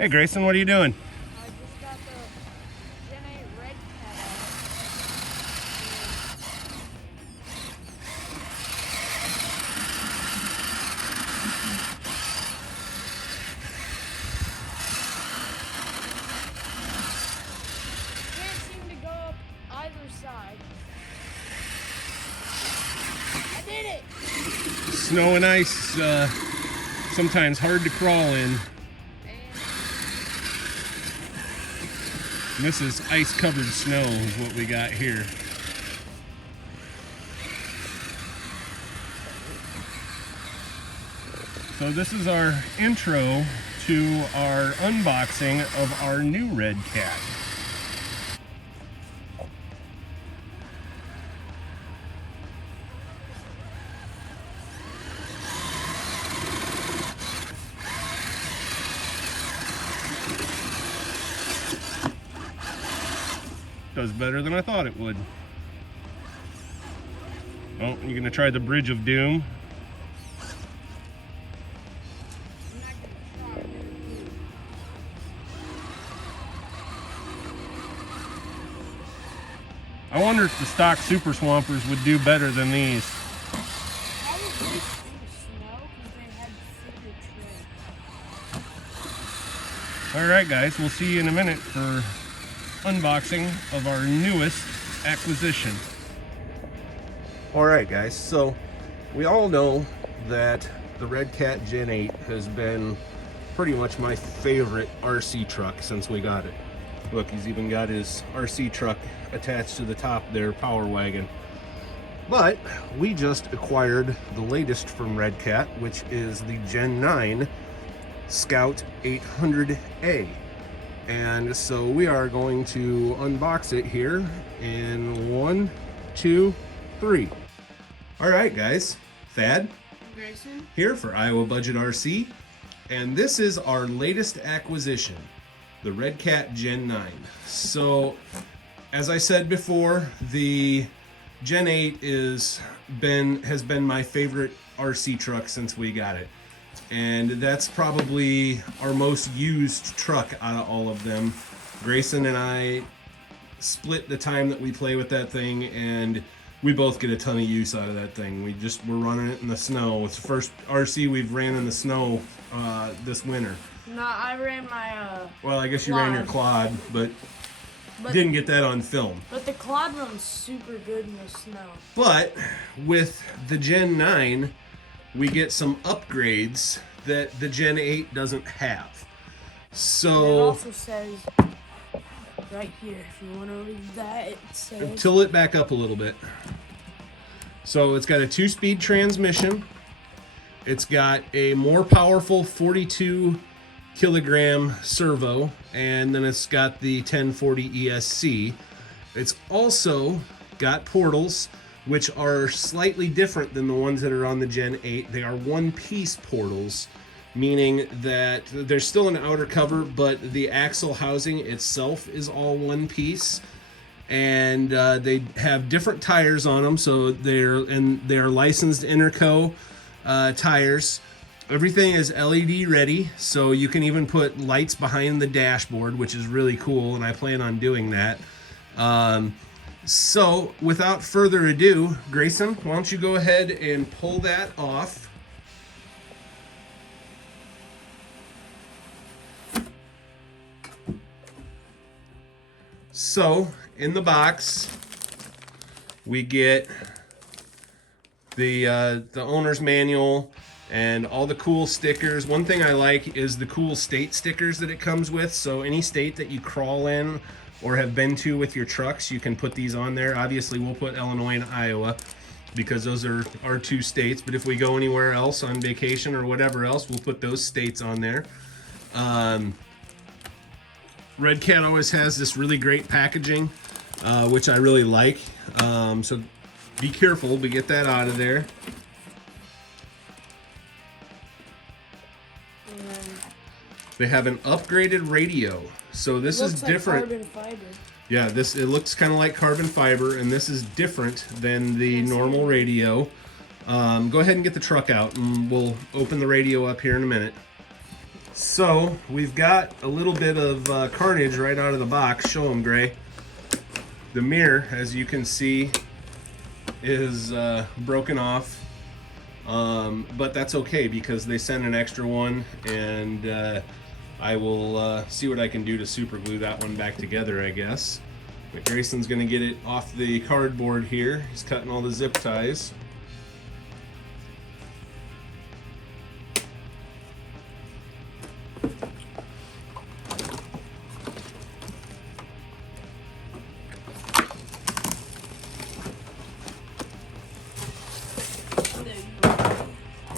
Hey Grayson, what are you doing? I just got the Gen9 Redcat can't seem to go up either side. I did it! Snow and ice, sometimes hard to crawl in. And this is ice-covered snow is what we got here. So this is our intro to our unboxing of our new Redcat. Does better than I thought it would. Oh, you're gonna try the Bridge of Doom. I wonder if the stock Super Swampers would do better than these. Probably snow because they had thicker tread. Alright guys, we'll see you in a minute for unboxing of our newest acquisition. Alright guys, so we all know that the Redcat Gen 8 has been pretty much my favorite RC truck since we got it. Look, he's even got his RC truck attached to the top there, Power Wagon. But we just acquired the latest from Redcat, which is the Gen 9 Scout 800A. And so we are going to unbox it here in 1, 2, 3. All right, guys, Thad Grayson? here for Iowa Budget RC. And this is our latest acquisition, the Redcat Gen 9. So, as I said before, the Gen 8 has been my favorite RC truck since we got it. And that's probably our most used truck out of all of them. Grayson and I split the time that we play with that thing, and we both get a ton of use out of that thing. We're running it in the snow. It's the first RC we've ran in the snow this winter. No, I ran my Well, I guess you ran your quad, but but didn't get that on film. But the quad runs super good in the snow. But with the Gen 9, we get some upgrades that the Gen 8 doesn't have. And it So also says right here, if you want to read that, it says tilt it back up a little bit. So it's got a 2-speed transmission. It's got a more powerful 42 kilogram servo, and then it's got the 1040 ESC. It's also got portals, which are slightly different than the ones that are on the Gen 8. They are one-piece portals, meaning that there's still an outer cover, but the axle housing itself is all one piece. And they have different tires on them, so they're licensed Interco tires. Everything is LED ready, so you can even put lights behind the dashboard, which is really cool, and I plan on doing that. So, without further ado, Grayson, why don't you go ahead and pull that off. So, in the box, we get the owner's manual and all the cool stickers. One thing I like is the cool state stickers that it comes with. So any state that you crawl in or have been to with your trucks, you can put these on there. Obviously, we'll put Illinois and Iowa because those are our 2 states. But if we go anywhere else on vacation or whatever else, we'll put those states on there. Redcat always has this really great packaging, which I really like. So be careful to get that out of there. They have an upgraded radio. So this is different. Like carbon fiber. Yeah, it looks kind of like carbon fiber, and this is different than the normal radio. Go ahead and get the truck out, and we'll open the radio up here in a minute. So we've got a little bit of carnage right out of the box. Show them, Gray. The mirror, as you can see, is broken off, but that's okay because they sent an extra one, and I will see what I can do to super glue that one back together, I guess. But Grayson's gonna get it off the cardboard here. He's cutting all the zip ties.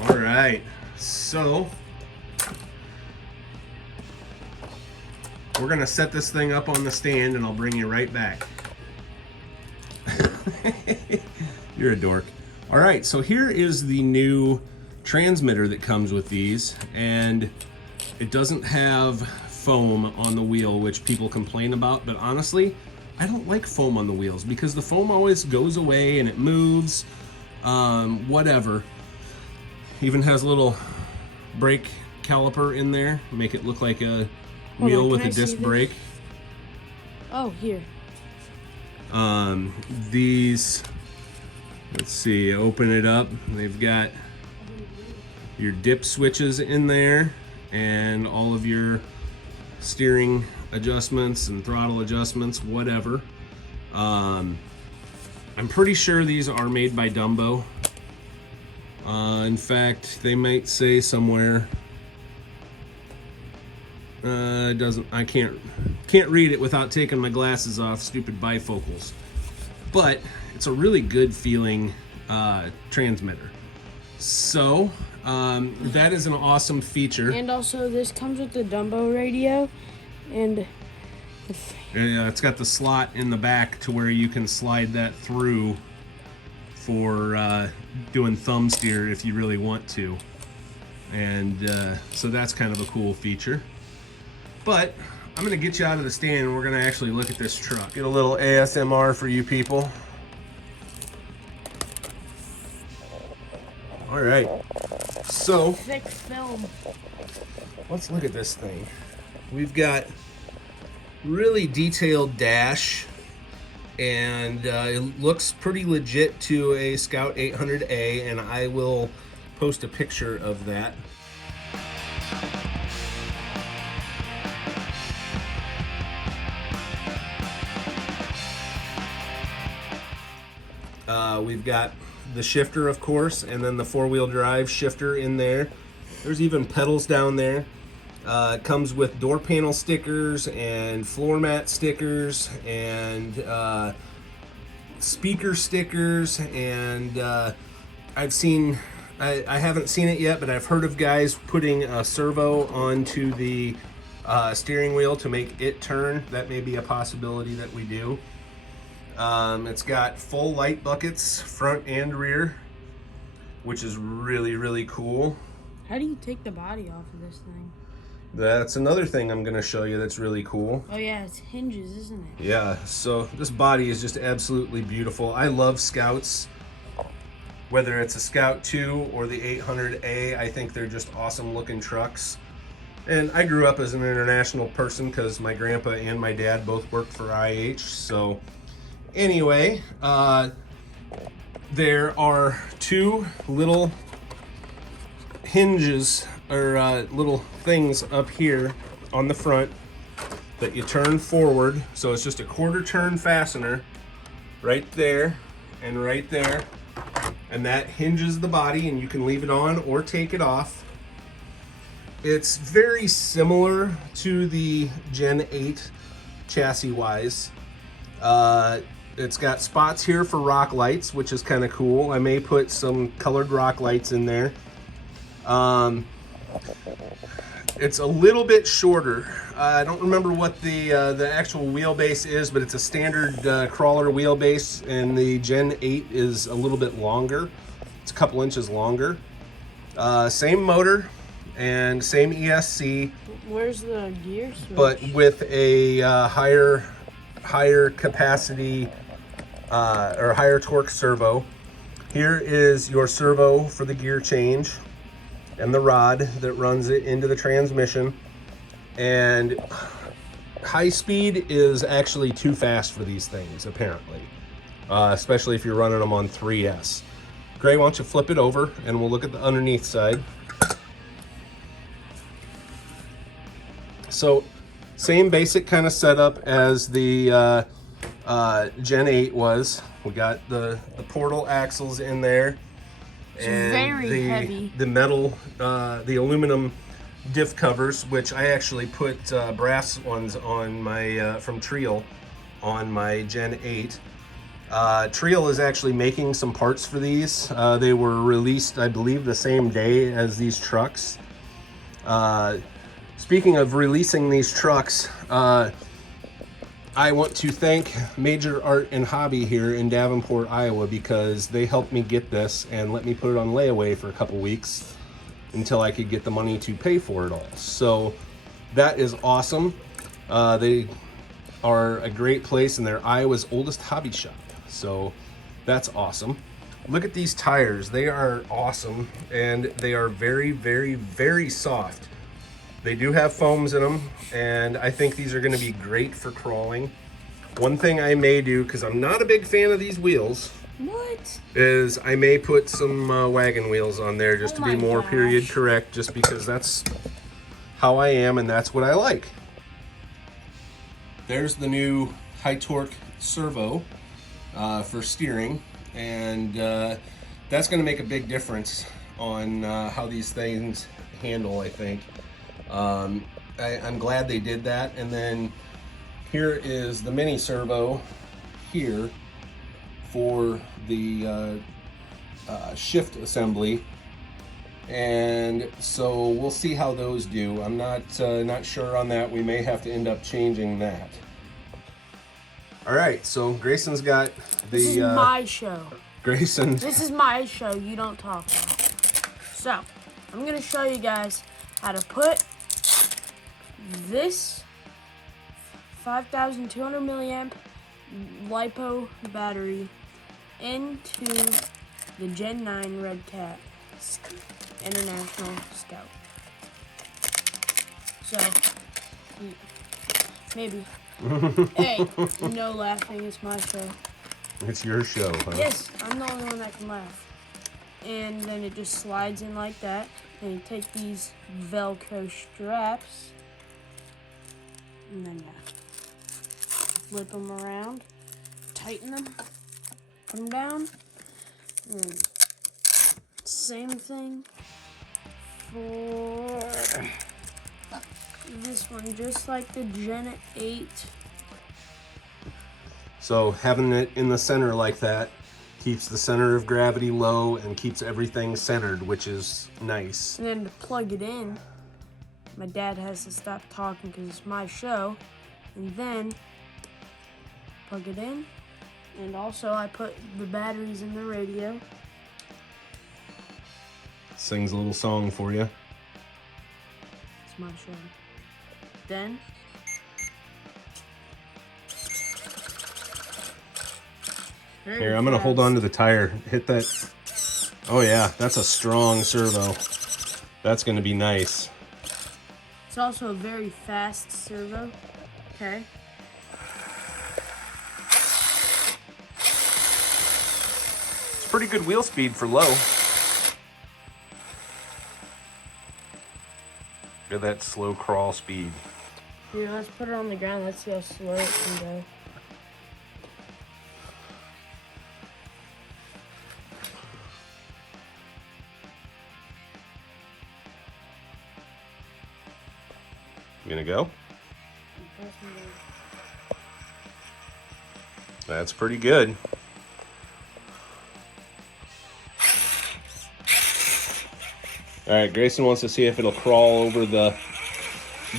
All right, so we're gonna set this thing up on the stand and I'll bring you right back. You're a dork. All right, so here is the new transmitter that comes with these, and it doesn't have foam on the wheel, which people complain about, but honestly, I don't like foam on the wheels because the foam always goes away and it moves, whatever. Even has a little brake caliper in there, make it look like a wheel with a disc brake. Oh, here. These, let's see, open it up. They've got your dip switches in there and all of your steering adjustments and throttle adjustments, whatever. I'm pretty sure these are made by Dumbo. In fact, they might say somewhere. It doesn't. I can't read it without taking my glasses off. Stupid bifocals. But it's a really good feeling transmitter. So that is an awesome feature. And also, this comes with the Dumbo radio, and it's got the slot in the back to where you can slide that through for doing thumb steer if you really want to. And so that's kind of a cool feature. But I'm gonna get you out of the stand and we're gonna actually look at this truck. Get a little ASMR for you people. All right, so thick film. Let's look at this thing. We've got really detailed dash, and it looks pretty legit to a Scout 800A, and I will post a picture of that. We've got the shifter, of course, and then the four-wheel drive shifter in there. There's even pedals down there. It comes with door panel stickers and floor mat stickers and speaker stickers, and I've seen, I haven't seen it yet, but I've heard of guys putting a servo onto the steering wheel to make it turn. That may be a possibility that we do. It's got full light buckets, front and rear, which is really, really cool. How do you take the body off of this thing? That's another thing I'm going to show you that's really cool. Oh yeah, it's hinges, isn't it? Yeah, so this body is just absolutely beautiful. I love Scouts. Whether it's a Scout 2 or the 800A, I think they're just awesome looking trucks. And I grew up as an international person because my grandpa and my dad both worked for IH. So anyway, there are two little hinges or little things up here on the front that you turn forward. So it's just a quarter turn fastener right there and right there. And that hinges the body, and you can leave it on or take it off. It's very similar to the Gen 8 chassis-wise. It's got spots here for rock lights, which is kind of cool. I may put some colored rock lights in there. It's a little bit shorter. I don't remember what the actual wheelbase is, but it's a standard crawler wheelbase, and the Gen 8 is a little bit longer. It's a couple inches longer. Same motor and same ESC. Where's the gear switch? But with a higher capacity or higher torque servo. Here is your servo for the gear change. and the rod that runs it into the transmission. And high speed is actually too fast for these things, apparently, especially if you're running them on 3S. Gray, why don't you flip it over and we'll look at the underneath side. So same basic kind of setup as the Gen 8 was. We got the portal axles in there, and very heavy. The metal, the aluminum diff covers, which I actually put brass ones on my from Trial on my Gen 8. Trial is actually making some parts for these. They were released, I believe, the same day as these trucks. Speaking of releasing these trucks, I want to thank Major Art and Hobby here in Davenport, Iowa, because they helped me get this and let me put it on layaway for a couple weeks until I could get the money to pay for it all. So that is awesome. They are a great place and they're Iowa's oldest hobby shop. So that's awesome. Look at these tires. They are awesome and they are very, very, very soft. They do have foams in them, and I think these are going to be great for crawling. One thing I may do, because I'm not a big fan of these wheels, is I may put some wagon wheels on there just to be more period correct, just because that's how I am and that's what I like. There's the new high torque servo for steering, and that's going to make a big difference on how these things handle, I think. I'm glad they did that. And then here is the mini servo here for the shift assembly, and so we'll see how those do. I'm not sure on that. We may have to end up changing that. All right, so Grayson's got the this is my show. Grayson, this is my show. You don't talk about. So I'm gonna show you guys how to put this 5,200 milliamp LiPo battery into the Gen 9 Redcat International Scout. So, maybe. Hey, no laughing, it's my show. it's your show, huh? Yes, I'm the only one that can laugh. And then it just slides in like that. And you take these Velcro straps and then flip them around, tighten them, put them down. And same thing for this one, just like the Gen 8. So having it in the center like that keeps the center of gravity low and keeps everything centered, which is nice. And then to plug it in, my dad has to stop talking because it's my show. And then plug it in. And also I put the batteries in the radio. Sings a little song for you. It's my show. Then here, I'm gonna hold on to the tire. Hit that. Oh yeah, that's a strong servo. That's gonna be nice. It's also a very fast servo. Okay. It's pretty good wheel speed for low. Look at that slow crawl speed. Here, let's put it on the ground. Let's see how slow it can go. You gonna go? That's pretty good. All right, Grayson wants to see if it'll crawl over the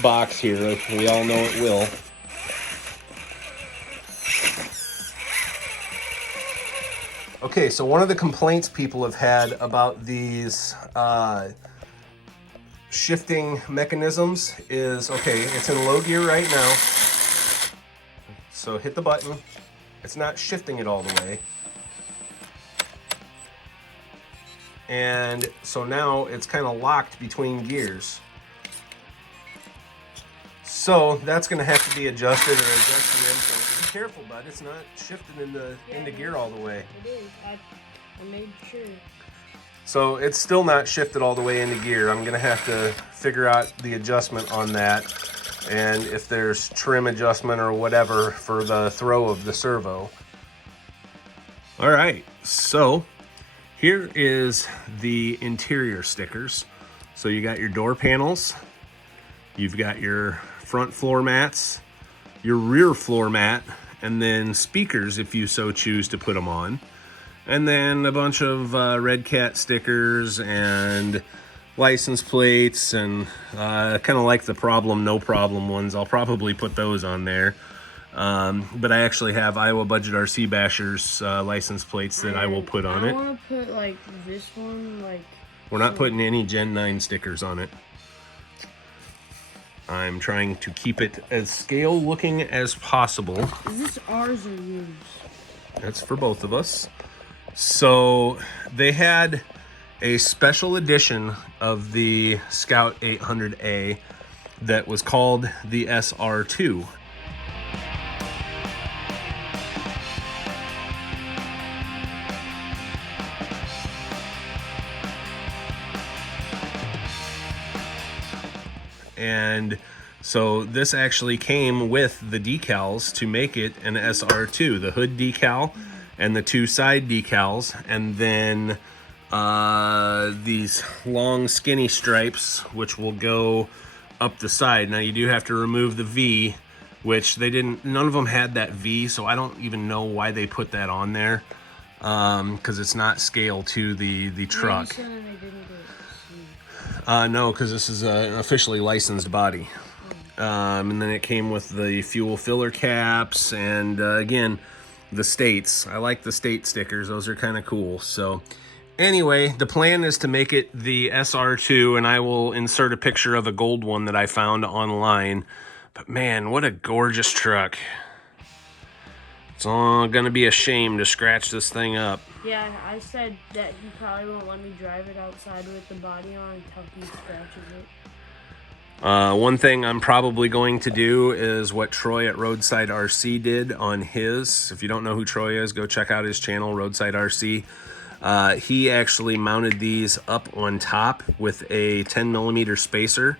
box here. We all know it will. Okay, so one of the complaints people have had about these shifting mechanisms is, okay, it's in low gear right now. So hit the button. It's not shifting it all the way. And so now it's kind of locked between gears. So that's going to have to be adjusted or adjusted in. So be careful, bud. It's not shifting into gear all the way. It is. I made sure. So it's still not shifted all the way into gear. I'm going to have to figure out the adjustment on that, and if there's trim adjustment or whatever for the throw of the servo. All right, so here is the interior stickers. So you got your door panels, you've got your front floor mats, your rear floor mat, and then speakers if you so choose to put them on. And then a bunch of Redcat stickers and license plates, and kind of like the no problem ones. I'll probably put those on there. But I actually have Iowa Budget RC Bashers license plates that I will put on it. I want to put like this one, like... We're not putting any Gen 9 stickers on it. I'm trying to keep it as scale looking as possible. Is this ours or yours? That's for both of us. So they had a special edition of the Scout 800A that was called the SR2. And so this actually came with the decals to make it an SR2, the hood decal and the two side decals, and then these long skinny stripes which will go up the side. Now you do have to remove the V, which none of them had that V, so I don't even know why they put that on there, because it's not scale to the truck. No, because this is an officially licensed body. And then it came with the fuel filler caps, and again, the states. I like the state stickers. Those are kind of cool. So anyway, the plan is to make it the SR2, and I will insert a picture of a gold one that I found online. But man, what a gorgeous truck. It's all gonna be a shame to scratch this thing up. Yeah, I said that he probably won't let me drive it outside with the body on until he scratches it. One thing I'm probably going to do is what Troy at Roadside RC did on his. If you don't know who Troy is, go check out his channel, Roadside RC. He actually mounted these up on top with a 10mm spacer,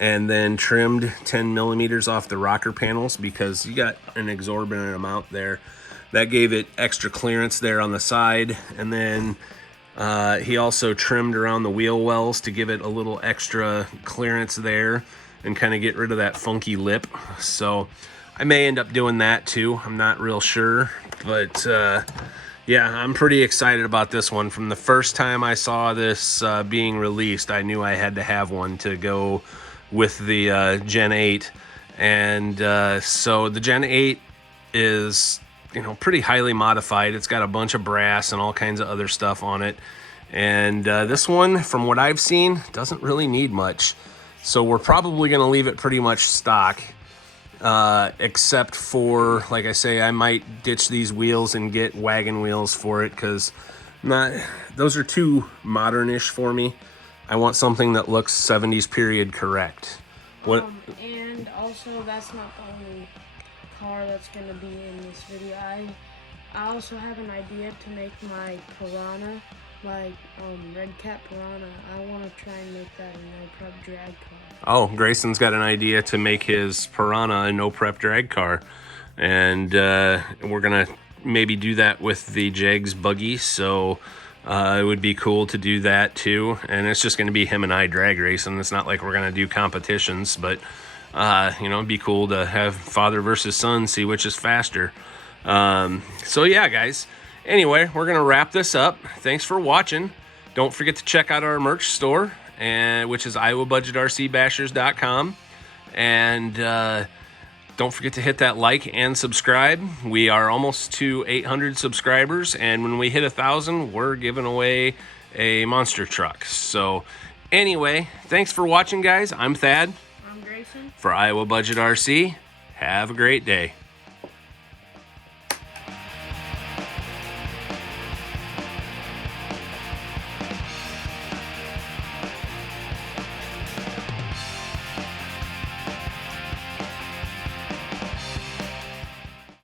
and then trimmed 10 millimeters off the rocker panels because you got an exorbitant amount there. That gave it extra clearance there on the side, and then he also trimmed around the wheel wells to give it a little extra clearance there and kind of get rid of that funky lip. So I may end up doing that too. I'm not real sure, but yeah, I'm pretty excited about this one. From the first time I saw this being released, I knew I had to have one to go with the Gen 8. And so the Gen 8 is, pretty highly modified. It's got a bunch of brass and all kinds of other stuff on it. And this one, from what I've seen, doesn't really need much. So we're probably going to leave it pretty much stock, except for, like I say, I might ditch these wheels and get wagon wheels for it, because those are too modern-ish for me. I want something that looks 70s period correct. And also, that's not the only car that's going to be in this video. I also have an idea to make my Piranha, my Redcat Piranha. I want to try and make that a no-prep drag car. Oh, Grayson's got an idea to make his Piranha a no-prep drag car. And we're going to maybe do that with the Jegs buggy, so it would be cool to do that too. And it's just going to be him and I drag racing. It's not like we're going to do competitions, but it'd be cool to have father versus son, see which is faster. So yeah, guys. Anyway, we're going to wrap this up. Thanks for watching. Don't forget to check out our merch store, which is iowabudgetrcbashers.com. And don't forget to hit that like and subscribe. We are almost to 800 subscribers, and when we hit 1,000, we're giving away a monster truck. So anyway, thanks for watching, guys. I'm Thad. I'm Grayson. For Iowa Budget RC, have a great day.